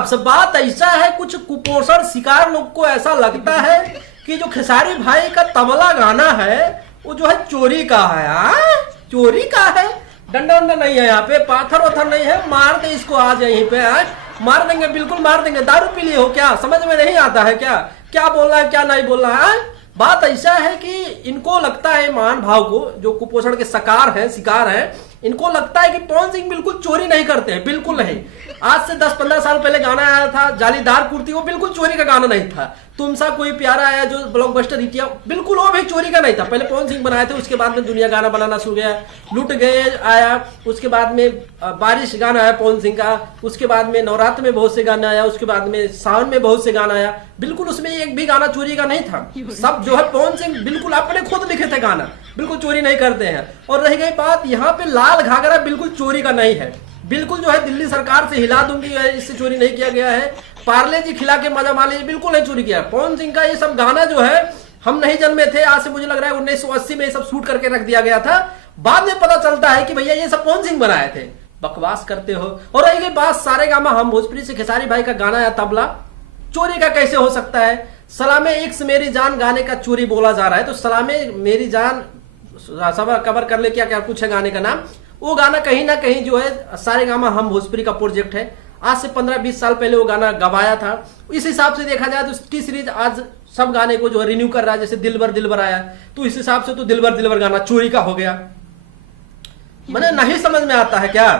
साहब से बात ऐसा है, कुछ कुपोषण शिकार लोग को ऐसा लगता है कि जो खेसारी भाई का तबला गाना है वो जो है चोरी का है। चोरी का है, डंडा वंडा नहीं है यहाँ पे, पाथर वाथर नहीं है, मार दे इसको आज यहीं पे। मार देंगे, बिल्कुल मार देंगे। दारू पी लिए हो क्या? समझ में नहीं आता है क्या क्या बोलना है क्या नहीं बोलना है? बात ऐसा है कि इनको लगता है, महान भाव को जो कुपोषण के शिकार हैं, इनको लगता है कि पवन सिंह बिल्कुल चोरी नहीं करते हैं, बिल्कुल नहीं। आज से 10-15 साल पहले गाना आया था जालीदार कुर्ती, वो बिल्कुल चोरी का गाना नहीं था। तुमसा कोई प्यारा आया जो ब्लॉकबस्टर हिट किया, बिल्कुल वो भी चोरी का नहीं था। पहले पवन सिंह बनाए थे, उसके बाद में दुनिया गाना बनाना शुरू गया। लुट गए आया, उसके बाद में बारिश गाना आया पवन सिंह का, उसके बाद में नवरात्र में बहुत से गाना आया, उसके बाद में सावन में बहुत से गाना आया। बिल्कुल उसमें एक भी गाना चोरी का नहीं था। सब जो है पवन सिंह बिल्कुल अपने खुद लिखे थे गाना, बिल्कुल चोरी नहीं करते हैं। और रह गई बात यहाँ पे लाल घाघरा बिल्कुल चोरी का नहीं है, बिल्कुल जो है दिल्ली सरकार से हिला दूंगी, इससे चोरी नहीं किया गया है। पार्ले जी खिला के मजा मान लीजिए, बिल्कुल नहीं चोरी किया। पवन सिंह का ये सब गाना जो है हम नहीं जन्मे थे, आज से मुझे लग रहा है 1980 में ये सब शूट करके रख दिया गया था। बाद में पता चलता है कि भैया ये सब पवन सिंह बनाए थे। बकवास करते हो। और रही गई बात सारेगामा हम भोजपुरी से खेसारी भाई का गाना या तबला चोरी का कैसे हो सकता है? सलामे एक मेरी जान गाने का चोरी बोला जा रहा है, तो सलामे मेरी जान कवर कर ले, क्या क्या कुछ है गाने का नाम। वो गाना कहीं ना कहीं जो है सारेगामा हम भोजपुरी का प्रोजेक्ट है। आज से 15-20 साल पहले वो गाना गवाया था। इस हिसाब से देखा जाए तो टी सीरीज आज सब गाने को जो है रिन्यू कर रहा है। जैसे दिलबर आया, तो इस हिसाब से तो दिलबर गाना चोरी का हो गया। मैंने नहीं समझ में आता है क्या,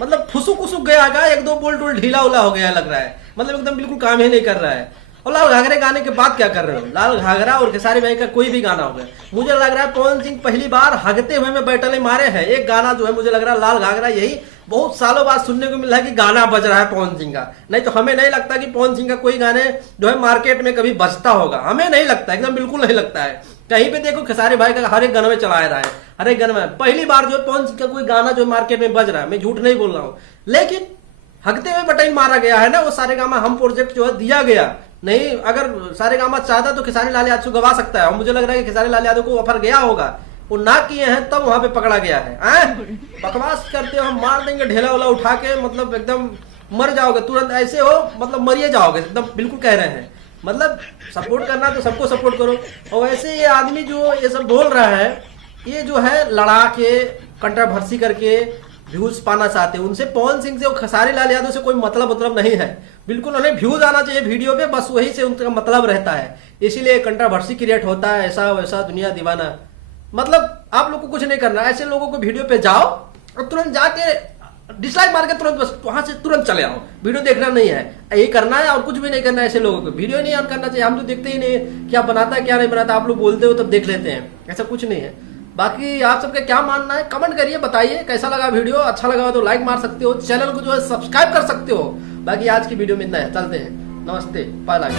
मतलब फुसुक उसुक गया, एक दो बोल्ट वोल्ट ढीला उला हो गया लग रहा है, मतलब एकदम बिल्कुल काम ही नहीं कर रहा है। और लाल घाघरे गाने के बाद क्या कर रहे हो? लाल घाघरा और खेसारी भाई का कोई भी गाना हो गया, मुझे लग रहा है पवन सिंह पहली बार हगते हुए में बैटले मारे हैं। एक गाना जो है मुझे लग रहा है लाल घाघरा, यही बहुत सालों बाद सुनने को मिल रहा है कि गाना बज रहा है पवन सिंह का। नहीं तो हमें नहीं लगता कि पवन सिंह का कोई गाने जो है मार्केट में कभी बजता होगा, हमें नहीं लगता, एकदम बिल्कुल नहीं लगता है। कहीं पे देखो खेसारी भाई का हर एक गाना में चलाया रहा है, हर एक गाना में। पहली बार जो है पवन सिंह का कोई गाना जो मार्केट में बज रहा है, मैं झूठ नहीं बोल रहा हूँ। लेकिन हगते हुए बटन मारा गया है ना, वो सारेगामा हम प्रोजेक्ट जो है दिया गया नहीं। अगर सारेगामा चाहता तो खेसारी लाल यादव गवा सकता है, और मुझे लग रहा है कि खेसारी लाल यादव को ऑफर गया होगा, वो ना किए हैं तब वहां पे पकड़ा गया है। बकवास करते हो, हम मार देंगे ढेला वाला उठा के, मतलब एकदम मर जाओगे तुरंत, ऐसे हो मतलब मरिए जाओगे एकदम, बिल्कुल कह रहे हैं। मतलब सपोर्ट करना तो सबको सपोर्ट करो। और वैसे ये आदमी जो ये सब बोल रहा है, ये जो है लड़ा के कंट्रोवर्सी करके व्यूज पाना चाहते हैं। उनसे पवन सिंह से और खेसारी लाल यादव से कोई मतलब नहीं है, बिल्कुल उन्हें व्यूज आना चाहिए वीडियो पे, बस वही से उनका मतलब रहता है। इसीलिए कंट्रोवर्सी क्रिएट होता है, ऐसा वैसा दुनिया दीवाना। मतलब आप लोग को कुछ नहीं करना, ऐसे लोगों को वीडियो पे जाओ और तुरंत जाके डिसलाइक मार के तुरंत बस वहां से तुरंत चले आओ, वीडियो देखना नहीं है, यही करना है और कुछ भी नहीं करना है। ऐसे लोगों को वीडियो नहीं ऑन करना चाहिए। हम तो देखते ही नहीं क्या बनाता है क्या नहीं बनाता, आप लोग बोलते हो तब देख लेते हैं, ऐसा कुछ नहीं है। बाकी आप सबका क्या मानना है कमेंट करिए, बताइए कैसा लगा वीडियो। अच्छा लगा तो लाइक मार सकते हो, चैनल को जो है सब्सक्राइब कर सकते हो। बाकी आज की वीडियो में इतना है, चलते हैं, नमस्ते, बाय।